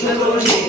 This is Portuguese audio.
Tecnologia.